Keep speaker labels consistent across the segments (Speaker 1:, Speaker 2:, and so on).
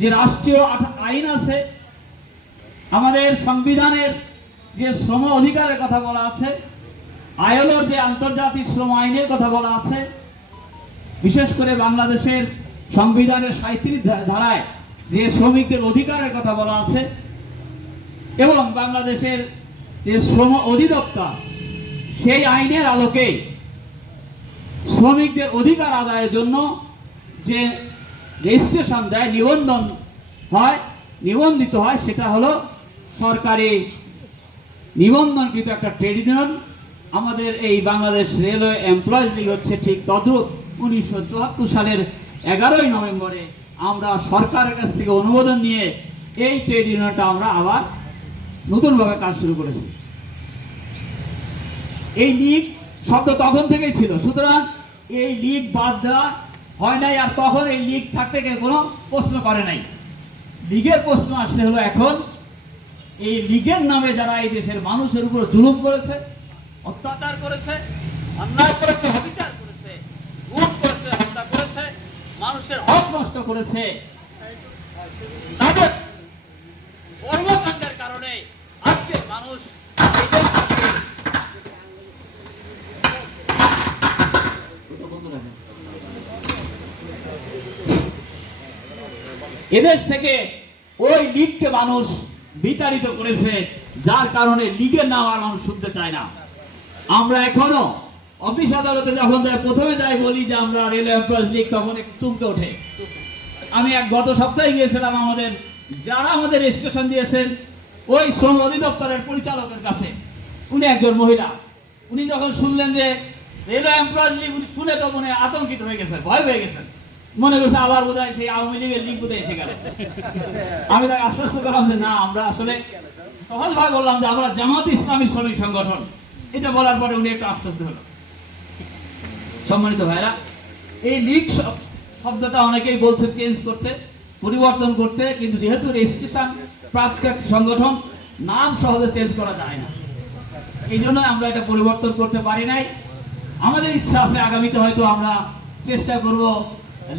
Speaker 1: যে রাষ্ট্রীয় আইন আছে, আমাদের সংবিধানের যে শ্রম অধিকারের কথা বলা আছে, আইএলওর যে আন্তর্জাতিক শ্রম আইনের কথা বলা আছে, বিশেষ করে বাংলাদেশের সংবিধানের সাঁত্রিশ ধারায় যে শ্রমিকদের অধিকারের কথা বলা আছে, এবং বাংলাদেশের যে শ্রম অধিদপ্তর, সেই আইনের আলোকে শ্রমিকদের অধিকার আদায়ের জন্য যে রেজিস্ট্রেশন দেয়, নিবন্ধন হয়, নিবন্ধিত হয়, সেটা হলো সরকারি নিবন্ধনকৃত একটা ট্রেড ইউনিয়ন। আমাদের এই বাংলাদেশ রেলওয়ে এমপ্লয়িজ লীগ হচ্ছে ঠিক তদ্রুপ। উনিশশো চুয়াত্তর সালের এগারোই নভেম্বরে আমরা সরকারের কাছ থেকে অনুমোদন নিয়ে এই ট্রেড ইউনিয়নটা আমরা আবার নতুনভাবে কাজ শুরু করেছি। এই লীগ শব্দ তখন থেকেই ছিল। সুতরাং এই লীগ বাদ দেওয়া হয় নাই আর তখন এই লিগ থাকতে কেউ কোনো প্রশ্ন করে নাই। লিগের প্রশ্ন আসছে হলো এখন, এই লিগের নামে যারা এই দেশের মানুষের উপর জুলুম করেছে, অত্যাচার করেছে, অন্যায় করেছে, অবিচার করেছে, গুম করেছে, হত্যা করেছে, মানুষের হক নষ্ট করেছে, তাদের কর্মকাণ্ডের কারণে আজকে মানুষ এই দেশ থেকে এদেশ থেকে ওই লীগকে মানুষ বিতাড়িত করেছে, যার কারণে লীগের নাম আর মানুষ শুনতে চায় না। আমরা এখনও অফিস আদালতে যখন যাই, প্রথমে যাই বলি যে আমরা রেল এমপ্লয়েজ লীগ, তখন একটু চমকে ওঠে। আমি এক গত সপ্তাহে গিয়েছিলাম আমাদের, যারা আমাদের রেজিস্ট্রেশন দিয়েছেন, ওই শ্রম অধিদপ্তরের পরিচালকের কাছে। উনি একজন মহিলা। উনি যখন শুনলেন যে রেলওয়ে এমপ্লয়েজ লীগ, উনি শুনে তো মনে আতঙ্কিত হয়ে গেছেন, ভয় পেয়ে গেছেন। মনে করছে আবার বোধহয় সেই আওয়ামী লীগের লিগ বোধহয় এসে গেল। আমি তাকে আশ্বস্ত করলাম যে না, আমরা আসলে সহজভাবে বললাম যে আমরা জামাত ইসলামী শ্রমিক সংগঠন। এটা বলার পরে উনি একটু আশ্বস্ত হলো। সম্মানিত ভাইরা, এই লীগ শব- শব্দটা অনেকেই বলছে চেঞ্জ করতে, পরিবর্তন করতে, কিন্তু যেহেতু রেজিস্ট্রেশন প্রাপ্ত সংগঠন, নাম সহজে চেঞ্জ করা যায় না। এই জন্য আমরা এটা পরিবর্তন করতে পারি নাই। আমাদের ইচ্ছা আছে, আগামীতে হয়তো আমরা চেষ্টা করব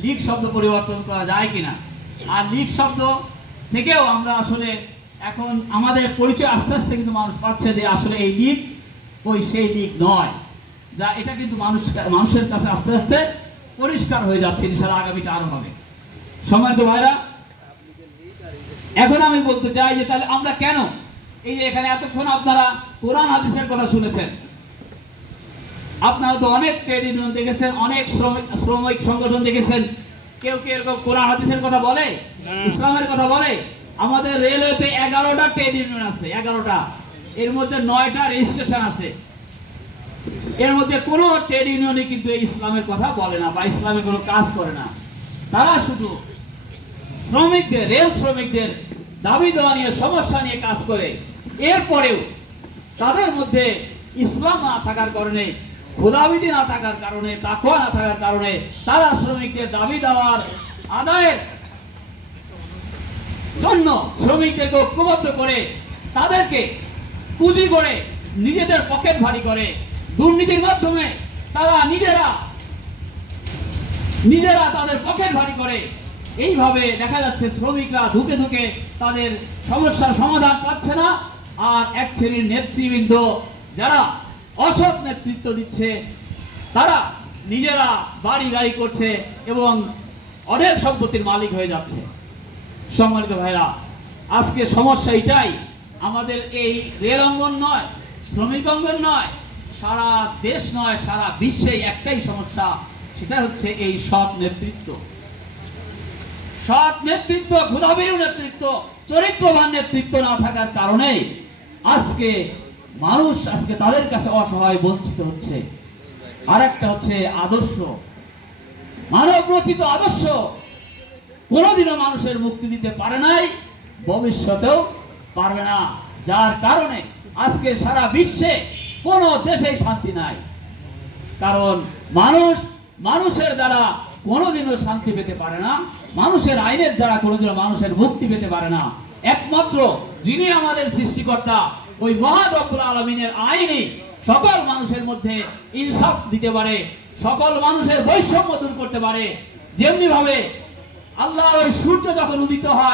Speaker 1: লীগ শব্দ পরিবর্তন করা যায় কিনা? আর লীগ শব্দ থেকেও আমরা আসলে এখন আমাদের পরিচয় আস্তে আস্তে কিন্তু মানুষ পাচ্ছে যে আসলে এই লীগ ওই সেই লীগ নয়। যা এটা কিন্তু মানুষ মানুষের কাছে আস্তে আস্তে পরিষ্কার হয়ে যাচ্ছে, ইনশাআল্লাহ আগামীতে আরও হবে। সম্মানিত ভাইরা, এখন আমি বলতে চাই যে তাহলে আমরা কেন? এই যে এখানে এতক্ষণ আপনারা কোরআন, হাদিসের কথা শুনেছেন। আপনারা তো অনেক ট্রেড ইউনিয়ন দেখেছেন অনেক শ্রমিক সংগঠন দেখেছেন। কেউ কি এরকম কোরআন হাদিসের কথা বলে? ইসলামের কথা বলে? আমাদের রেলওয়েতে এগারোটা ট্রেড ইউনিয়ন আছে এগারোটা। এর মধ্যে নয়টা রেজিস্ট্রেশন আছে। এর মধ্যে কোনো ট্রেড ইউনিয়নে কিন্তু এই ইসলামের কথা বলে না বা ইসলামের কোনো কাজ করে না। তারা শুধু শ্রমিকদের রেল শ্রমিকদের দাবি দেওয়া নিয়ে সমস্যা নিয়ে কাজ করে। এরপরেও তাদের মধ্যে ইসলাম না থাকার কারণে খোদাবিধি না থাকার কারণে, তাকওয়া না থাকার কারণে তারা শ্রমিকদের দাবি দেওয়ার আদায়ের জন্য শ্রমিকদেরকে ঐক্যবদ্ধ করে তাদেরকে পুঁজি করে নিজেদের পকেট ভারী করে। দুর্নীতির মাধ্যমে তারা নিজেরা নিজেরা তাদের পকেট ভারী করে। এইভাবে দেখা যাচ্ছে শ্রমিকরা ধুকে ধুকে তাদের সমস্যার সমাধান পাচ্ছে না। আর এক শ্রেণির নেতৃবৃন্দ যারা অসৎ নেতৃত্ব দিচ্ছে। তারা নিজেরা বাড়ি গাড়ি করছে এবং অনেক সম্পত্তির মালিক হয়ে যাচ্ছে। সম্মানিত ভাইরা, আজকে সমস্যা এটাই, আমাদের এই রেল অঙ্গন নয়, শ্রমিক অঙ্গন নয়, সারা দেশ নয়, সারা বিশ্বে একটাই সমস্যা, সেটা হচ্ছে এই সৎ নেতৃত্ব। সৎ নেতৃত্ব ক্ষুধাবীর নেতৃত্ব, চরিত্রবান নেতৃত্ব না থাকার কারণে আজকে মানুষ আজকে তাদের কাছে অসহায় বঞ্চিত হচ্ছে। আর একটা হচ্ছে আদর্শ। মানব রচিত আদর্শ কোনোদিনও মানুষের মুক্তি দিতে পারে নাই, ভবিষ্যতেও পারবে না। যার কারণে আজকে সারা বিশ্বে কোনো দেশে শান্তি নাই। কারণ মানুষ, মানুষের দ্বারা কোনোদিনও শান্তি পেতে পারে না, মানুষের আইনের দ্বারা কোনোদিনও মানুষের মুক্তি পেতে পারে না। একমাত্র যিনি আমাদের সৃষ্টিকর্তা ওই মহারব্বুল আলমিনের আইনে সকল মানুষের মধ্যে ইনসাফ দিতে পারে, সকল মানুষের বৈষম্য দূর করতে পারে। যেমনি ভাবে আল্লাহর ওই সূর্য যখন উদিত হয়